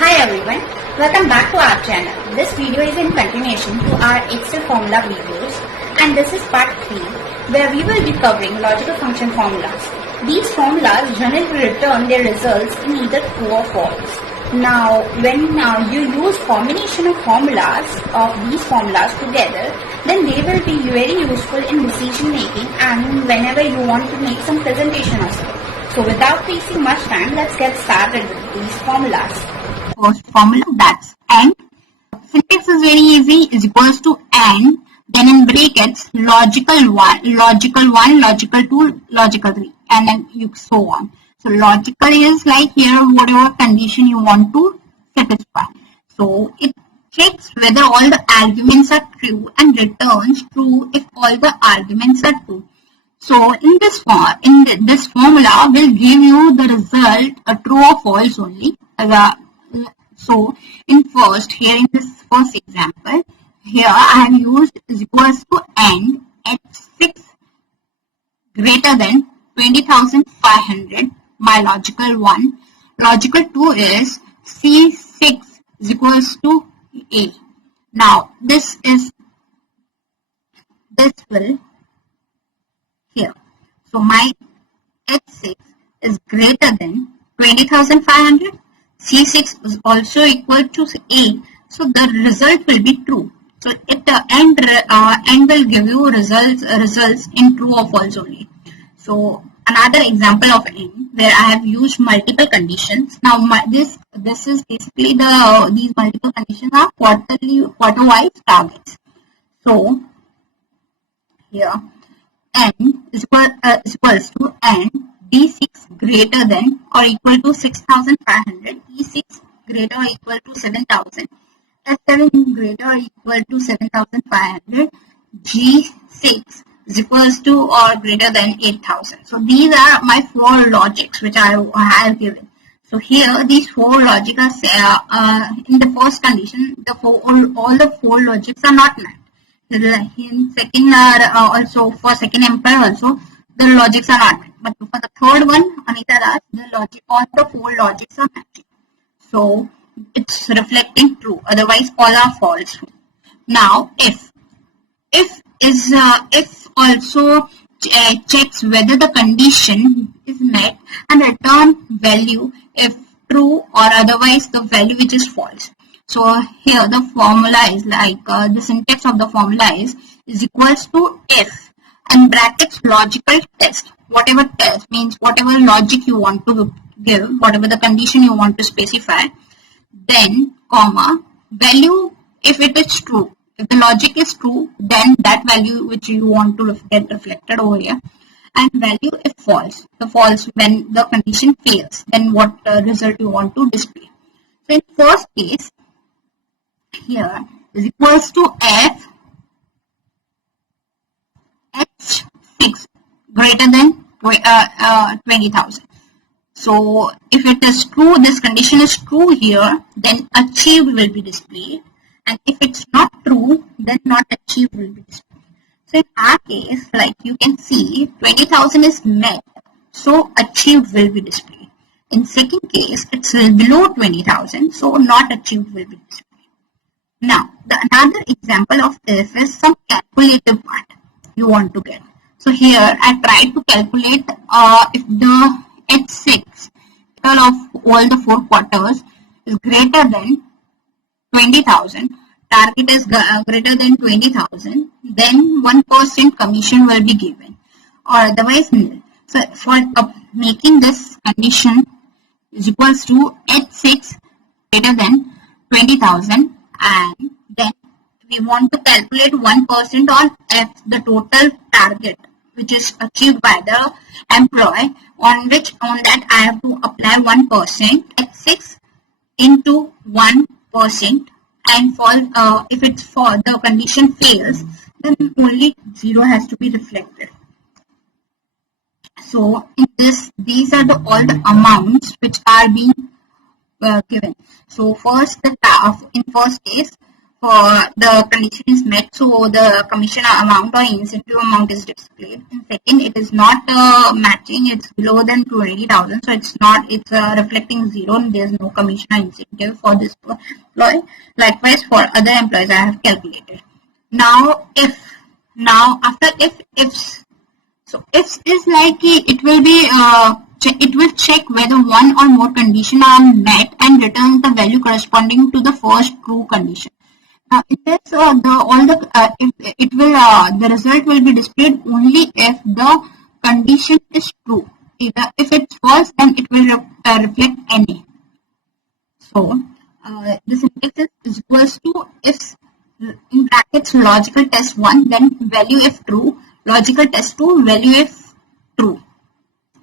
Hi everyone, welcome back to our channel. This video is in continuation to our Excel formula videos, and this is part 3 where we will be covering logical function formulas. These formulas generally return their results in either true or false. Now when you use combination of formulas of these formulas together, then they will be very useful in decision making and whenever you want to make some presentation as well. So without wasting much time, let's get started with these formulas. First formula, that's AND. Syntax is very easy, is equals to AND, then in brackets logical 1, logical 2, logical 3, and then you so on. So logical is like here whatever condition you want to satisfy. So it checks whether all the arguments are true and returns true if all the arguments are true. So in this formula will give you the result true or false only. So in this first example, here I have used is equals to AND at 6 greater than 20,500, my logical 1. Logical 2 is C6 is equals to A. Now this will here. So my H6 is greater than 20,500. C6 is also equal to A. So the result will be true. So AND will give you results in true or false only. So another example of AND where I have used multiple conditions. Now this is basically these multiple conditions are quarter-wise targets. So here AND is equals to AND D6 greater than or equal to 6,500, E6 greater or equal to 7,000, S7 greater or equal to 7,500, G6 is equals to or greater than 8,000. So these are my 4 logics which I have given. So here these 4 logics are in the first condition, all the 4 logics are not met. In second also for second empire also the logics are not met. But for the third one, Anita asked, all the 4 logics are matching. So it's reflecting true. Otherwise, all are false. Now, if also checks whether the condition is met and return value if true or otherwise the value which is false. So here the formula is like the syntax of the formula is equals to if and brackets logical test. Whatever test means whatever logic you want to give, whatever the condition you want to specify, then comma value if it is true. If the logic is true, then that value which you want to get reflected over here, and value if false. The false when the condition fails, then what result you want to display. So in first case, here is equals to F H6 greater than 20,000. So if it is true, this condition is true here, then achieved will be displayed, and if it's not true, then not achieved will be displayed. So in our case, like you can see, 20,000 is met, so achieved will be displayed. In second case, it's below 20,000, so not achieved will be displayed. Now, another example of this is some calculative part you want to get. So here I tried to calculate if the H6 of all the 4 quarters is greater than 20,000, target is greater than 20,000, then 1% commission will be given or otherwise nil. So for making this condition is equals to H6 greater than 20,000, and then we want to calculate 1% on F, the total target which is achieved by the employee, on that I have to apply 1% at 6 into 1%, and for if it's for the condition fails, then only 0 has to be reflected. So in these are all the amounts which are being given. So first in first case the condition is met, so the commission amount or incentive amount is displayed. In second, it is not matching, it's below than 20,000, so it's reflecting 0 and there's no commission or incentive for this employee. Likewise, for other employees, I have calculated. Now, after ifs, so ifs is like it will be it will check whether one or more conditions are met and returns the value corresponding to the first true condition. In this, the result will be displayed only if the condition is true. If it's false, then it will reflect NA. So the syntax is equals to if in brackets logical test 1, then value if true, logical test 2, value if true.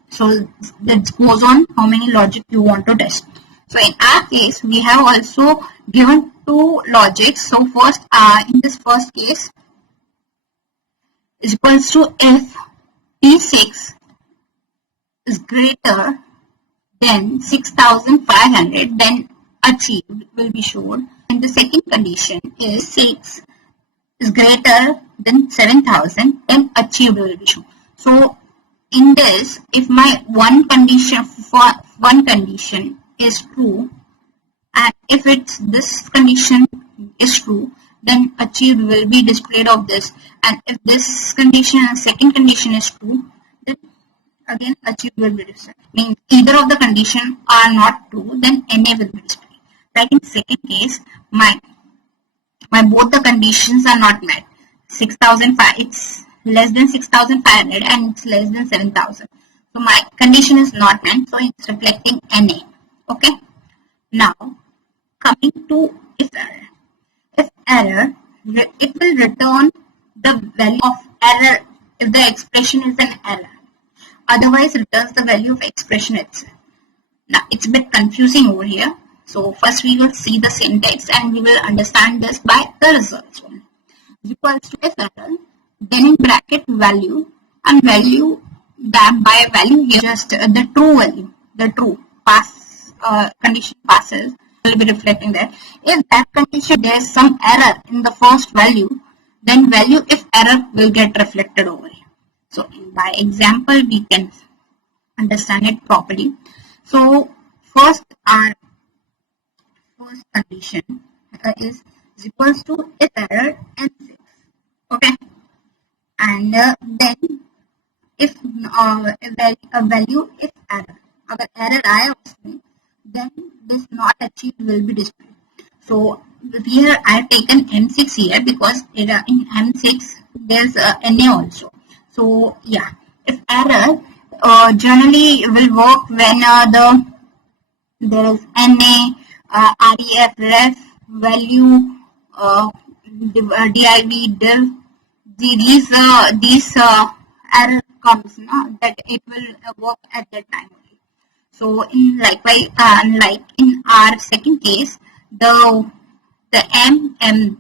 So that goes on how many logic you want to test. So in our case, we have also given 2 logics. So first, in this first case, is equals to if P6 is greater than 6,500, then achieved will be shown. And the second condition is 6 is greater than 7,000, then achieved will be shown. So in this, if my one condition is true, and if this condition is true, then achieved will be displayed of this. And if this condition and second condition is true, then again achieved will be displayed. Means either of the conditions are not true, then NA will be displayed. Like in second case, my both the conditions are not met. 6,500, it's less than 6,500 and it's less than 7,000. So my condition is not met, so it's reflecting NA. Okay. Now coming to if error. If error, it will return the value of error if the expression is an error. Otherwise, returns the value of expression itself. Now it's a bit confusing over here. So first we will see the syntax and we will understand this by the results only. Equals to if error, then in bracket value, and value that by value here just the true value, the true condition passes will be reflecting that. If that condition there is some error in the first value, then value if error will get reflected over here. So by example we can understand it properly. So first our first condition is equals to if error N6. Okay, and then if a value if error, अगर error आया उसमें, then this not achieved will be displayed. So here I have taken M6 here because in M6 there's NA also. So yeah, if error generally will work when there is NA, REF, ref, value, div, div. These error comes that it will work at that time only. So in likewise, like in our second case, the M7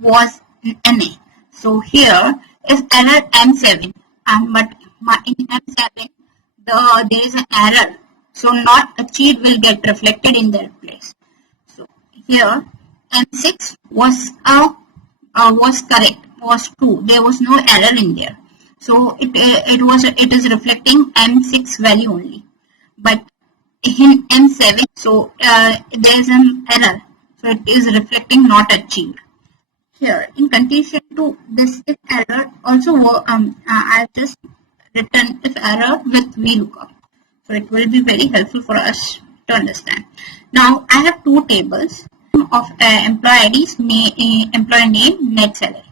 was NA. So here is error M7, but in M7 there is an error. So not achieved will get reflected in that place. So here M6 was correct, was true. There was no error in there. So it is reflecting M6 value only. But in M7, so there is an error. So it is reflecting not achieved. Here in condition to this if error also I have just written if error with VLOOKUP. So it will be very helpful for us to understand. Now I have 2 tables of employee IDs, employee name, net salary.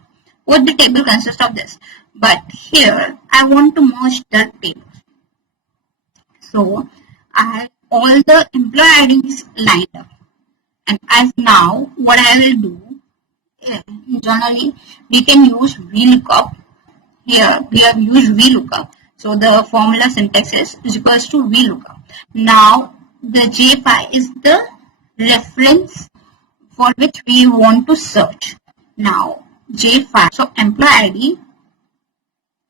What the table consists of this? But here I want to merge the tables. So I have all the employee IDs lined up. And as now what I will do, generally we can use VLOOKUP. Here we have used VLOOKUP. So the formula syntax is equals to VLOOKUP. Now the J5 is the reference for which we want to search. Now J5, so employee ID,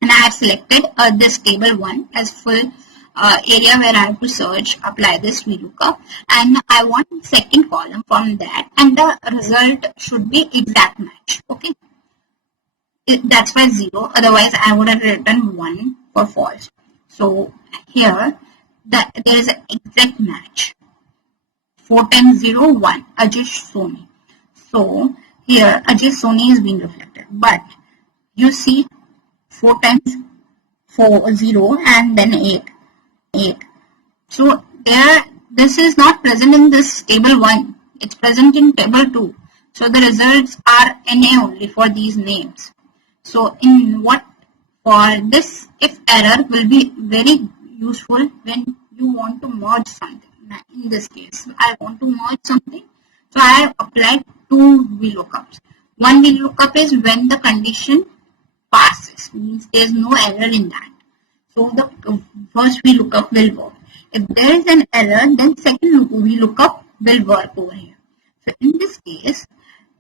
and I have selected this table 1 as full area where I have to search, apply this VLOOKUP, and I want second column from that, and the result should be exact match. Okay, that's why 0. Otherwise, I would have written 1 for false. So here, there is an exact match. 4 times 0, 1. Ajish Soni. So here, Ajish Soni is being reflected. But you see 4 times 4, 0 and then 8. So this is not present in this table 1. It's present in table 2. So the results are NA only for these names. So for this if error will be very useful when you want to merge something. In this case, I want to merge something. So I have applied 2 VLOOKUPs. One VLOOKUP is when the condition passes, means there is no error in that. So the first VLOOKUP will work. If there is an error, then second VLOOKUP will work over here. So in this case,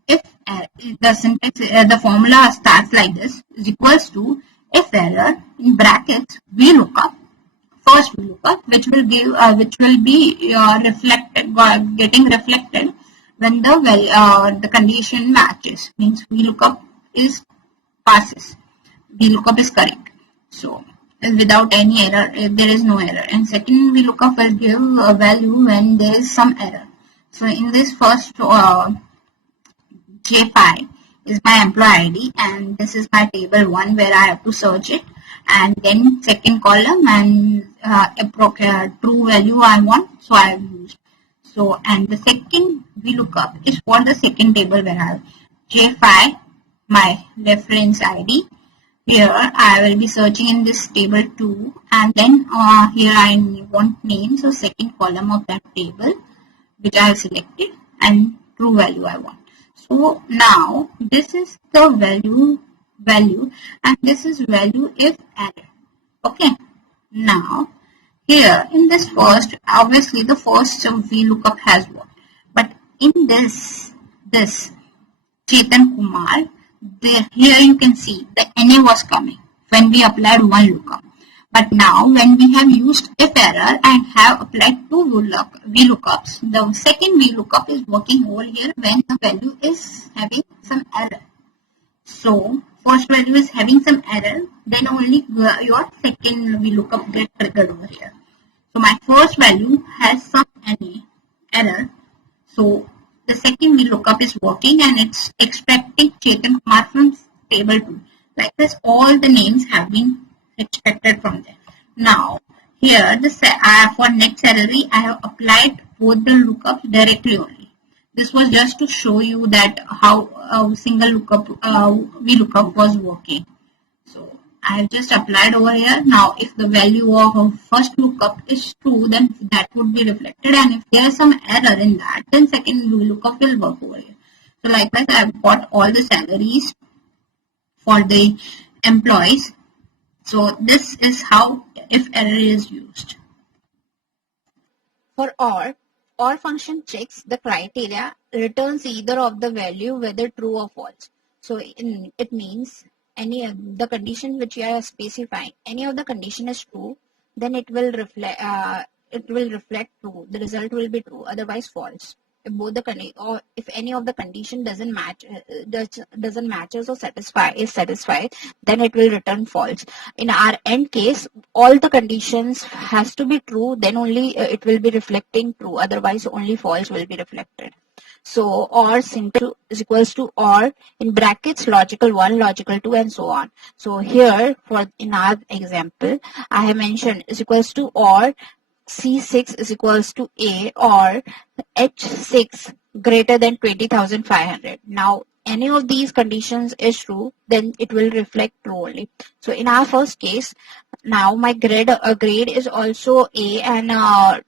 if the formula starts like this, is equals to if error in brackets VLOOKUP, first VLOOKUP, which will be getting reflected when the condition matches, means VLOOKUP is passes, VLOOKUP is correct. So without any error, if there is no error, and second VLOOKUP will give a value when there is some error. So in this first J5 is my employee ID, and this is my table 1 where I have to search it, and then second column and true value I want, so I have used. So and the second VLOOKUP is for the second table where I have J5, my reference ID. Here I will be searching in this table 2, and then here I want name, so second column of that table which I have selected, and true value I want. So now this is the value, and this is value if error. Okay. Now here in this first, obviously the first VLOOKUP has worked, but in this Chetan Kumar, here you can see the NA was coming when we applied one lookup. But now when we have used if error and have applied 2 VLOOKUPs, the second VLOOKUP is working over here when the value is having some error. So first value is having some error, then only your second VLOOKUP gets triggered over here. So my first value has some NA error. So the second VLOOKUP is working and it's extracting Chetan Kumar from table 2. Like this, all the names have been extracted from there. Now here for next salary I have applied both the lookups directly only. This was just to show you that how a single VLOOKUP was working. So I have just applied over here. Now if the value of first lookup is true, then that would be reflected, and if there is some error in that, then second VLOOKUP will work over here. So likewise I have got all the salaries for the employees. So this is how if error is used. For OR function checks the criteria, returns either of the value whether true or false. So it means any of the condition which you are specifying, any of the condition is true, then it will reflect true. The result will be true, otherwise false. If both or if any of the condition doesn't match or satisfied, then it will return false. In our end case, all the conditions has to be true, then only it will be reflecting true, otherwise only false will be reflected. So OR simple is equals to OR in brackets logical 1, logical 2, and so on. So here in our example, I have mentioned is equals to OR C6 is equals to A or H6 greater than 20,500. Now any of these conditions is true, then it will reflect true only. So in our first case, now my grade is also A, and the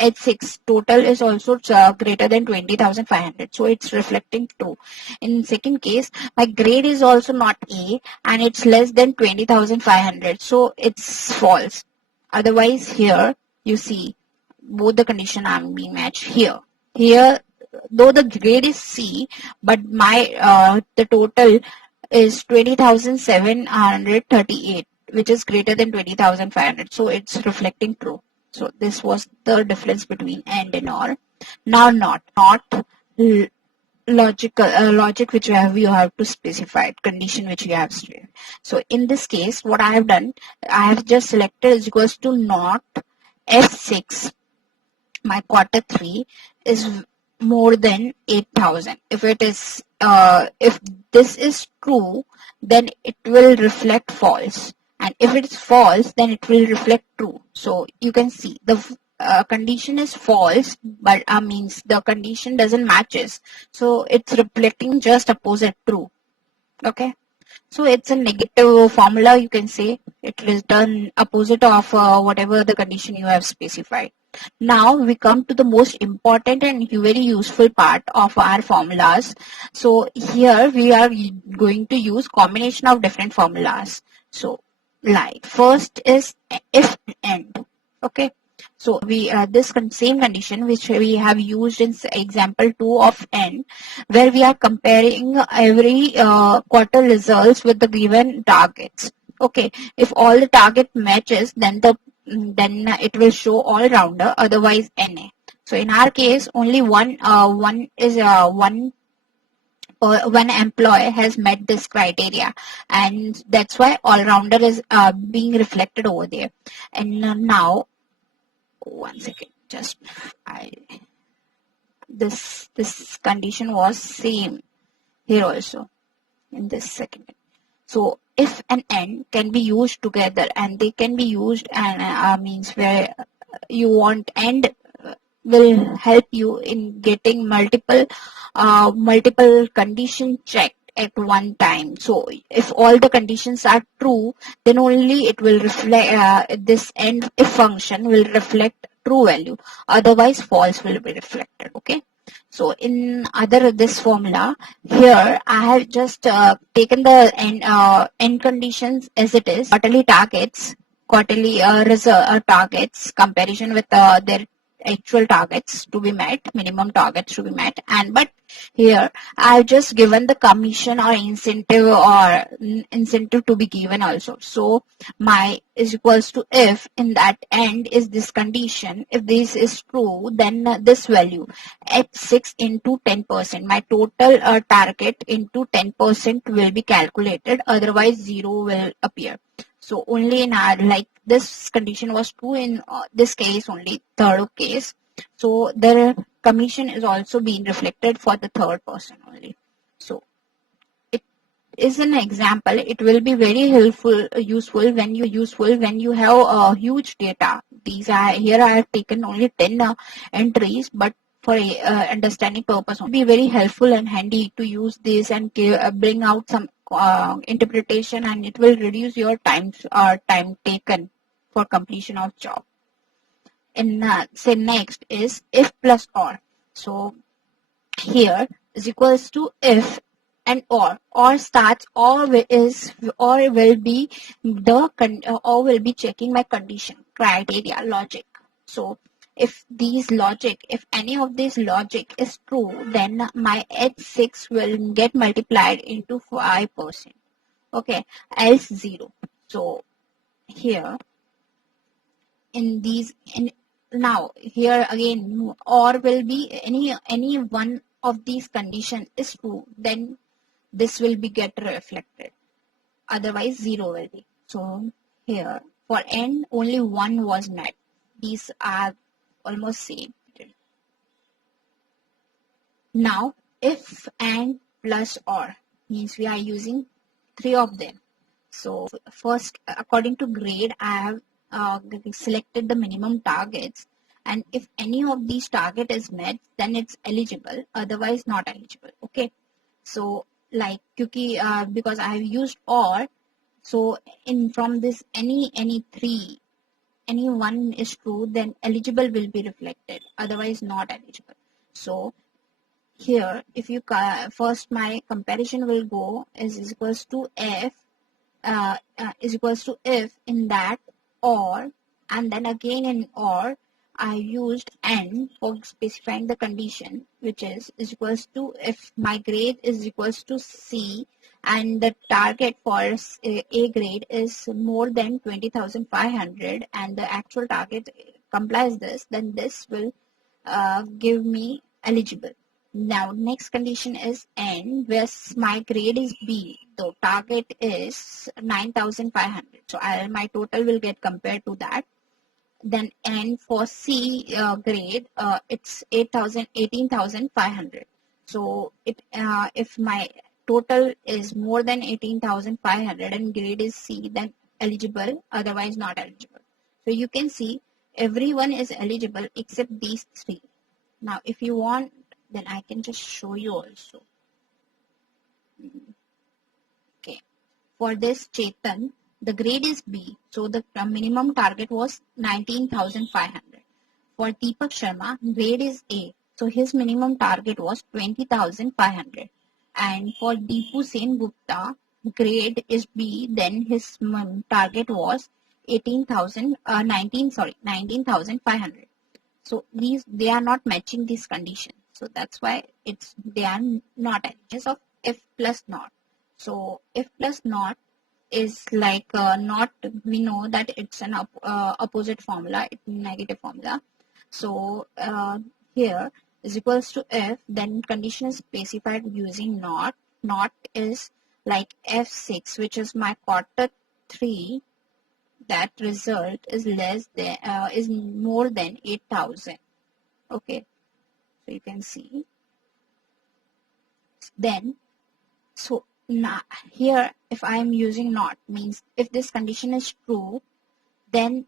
H6 total is also greater than 20,500. So it's reflecting true. In second case, my grade is also not A and it's less than 20,500. So it's false. Otherwise here you see both the condition are being matched here. Here though the grade is C, but my the total is 20,738. which is greater than 20,500. So it's reflecting true. So this was the difference between and OR. Now not logic which you have to specify condition which you have stated. So in this case, what I have done, I have just selected is equals to not F6. My quarter 3 is more than 8,000. If it is if this is true, then it will reflect false, and if it is false, then it will reflect true. So you can see the condition is false, but means the condition doesn't matches, so it's reflecting just opposite true. Okay, so it's a negative formula, you can say. It is done opposite of whatever the condition you have specified. Now we come to the most important and very useful part of our formulas. So here we are going to use combination of different formulas. So like first is if and. Okay. So we this same condition which we have used in example 2 of n, where we are comparing every quarter results with the given targets. Okay, if all the target matches, then it will show all rounder, otherwise NA. So in our case, only one employee has met this criteria, and that's why all rounder is being reflected over there. And now, one second, just this condition was same here also in this second. So if and n can be used together, and they can be used, and means where you want and will help you in getting multiple condition checked at one time. So if all the conditions are true, then only it will reflect this end if function will reflect true value, otherwise false will be reflected. Okay, so in this formula here, I have just taken the end conditions as it is, quarterly targets comparison with their actual targets to be met, minimum targets to be met, and but here I have just given the commission or incentive to be given also. So my is equals to if in that end is this condition. If this is true, then this value at 6 into 10%, my total target into 10% will be calculated, otherwise 0 will appear. So only in our, like this condition was true in this case only, third case. So the commission is also being reflected for the third person only. So it is an example. It will be very useful when you have huge data. These are here I have taken only 10 entries, but for understanding purpose, it will be very helpful and handy to use this and bring out some interpretation, and it will reduce your time taken for completion of job. And say next is if plus or. So here is equals to if and or starts or will be checking my condition, criteria, logic. So if any of these logic is true, then my H6 will get multiplied into 5%. Okay, else 0. So here now here again, or will be any one of these conditions is true, then this will be get reflected, otherwise 0 will be. So here for n only 1 was met. These are almost same. Now if and plus or means we are using 3 of them. So first, according to grade, I have selected the minimum targets, and if any of these target is met, then it's eligible, otherwise not eligible. Okay, so like because I have used or, so in from this any one is true, then eligible will be reflected, otherwise not eligible. So here if you first my comparison will go is equals to f is equals to if in that or, and then again in or I used N for specifying the condition, which is equals to if my grade is equals to C and the target for A grade is more than 20,500 and the actual target complies this, then this will give me eligible. Now next condition is N, where my grade is B. The target is 9,500. So my total will get compared to that. Then N for C grade, it's 18,500. So if my total is more than 18,500 and grade is C, then eligible, otherwise not eligible. So you can see everyone is eligible except these three. Now if you want, then I can just show you also. Okay, for this Chetan, the grade is B, so the minimum target was 19,500. For Deepak Sharma, grade is A, so his minimum target was 20,500. And for Deepu Sen Gupta, grade is B, then his target was 19,500. So they are not matching these conditions. So that's why they are not eligible of if plus not. So if plus not is like not, we know that it's an opposite formula, it's negative formula. So here is equals to if, then condition is specified using not. Not is like F6, which is my quarter 3. That result is less than is more than 8,000. Okay, so you can see. Then so now here if I am using not, means if this condition is true, then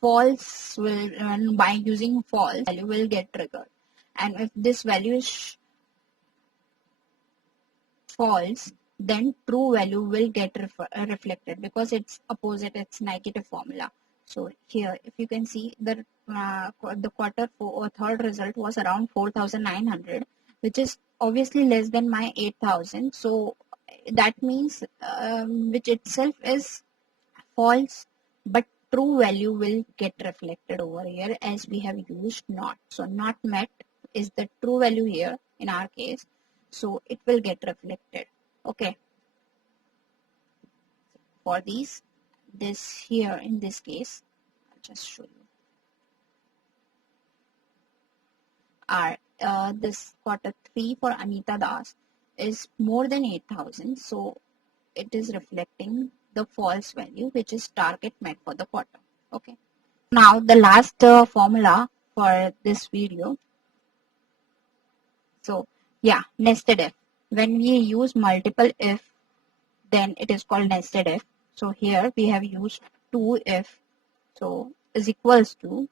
false will by using false value will get triggered, and if this value is false, then true value will get reflected because it's opposite, it's negative formula. So here if you can see the quarter 4 or third result was around 4,900, which is obviously less than my 8,000. So that means which itself is false, but true value will get reflected over here as we have used not. So not met is the true value here in our case, so it will get reflected. Okay, for this here in this case, I'll just show you. Our this quarter 3 for Anita Das is more than 8,000, so it is reflecting the false value, which is target met for the quarter. Okay, now the last formula for this video. So yeah, nested if. When we use multiple if, then it is called nested if. So here we have used 2 if, so is equals to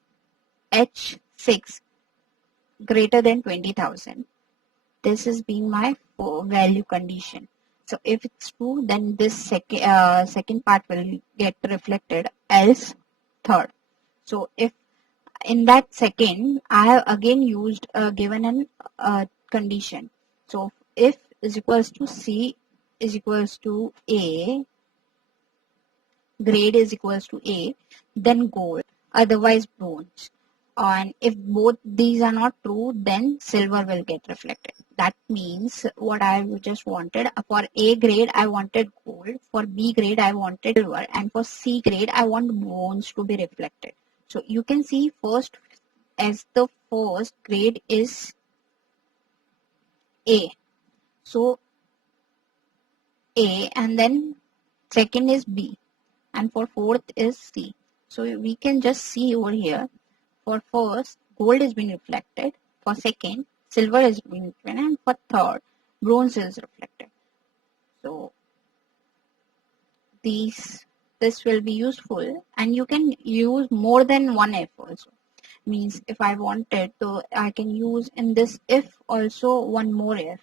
H6 greater than 20,000. This is being my value condition. So if it's true, then this second part will get reflected, else third. So if in that second, I have again used given an condition. So if is equals to C is equals to A, grade is equals to A, then gold, otherwise bronze. And if both these are not true, then silver will get reflected. That means what I just wanted, for A grade I wanted gold, for B grade I wanted silver, and for C grade I want bronze to be reflected. So you can see first, as the first grade is A, so A, and then second is B, and for fourth is C. So we can just see over here, for first gold is being reflected, for second silver is being reflected, and for third bronze is reflected. So this will be useful, and you can use more than one if also. Means if I wanted to, I can use in this if also one more if.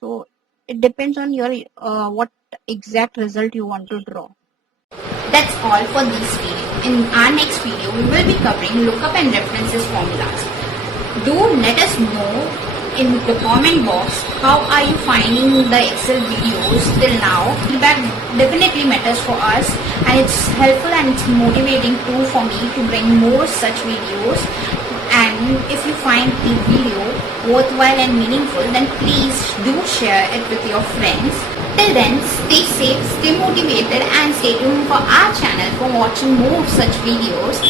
So it depends on your what exact result you want to draw. That's all for this video. In our next video, we will be covering lookup and references formulas. Do let us know in the comment box how are you finding the Excel videos till now. Feedback definitely matters for us, and it's helpful and it's motivating too for me to bring more such videos. And if you find the video worthwhile and meaningful, then please do share it with your friends. Till then, stay safe, stay motivated, and stay tuned for our channel for watching more of such videos.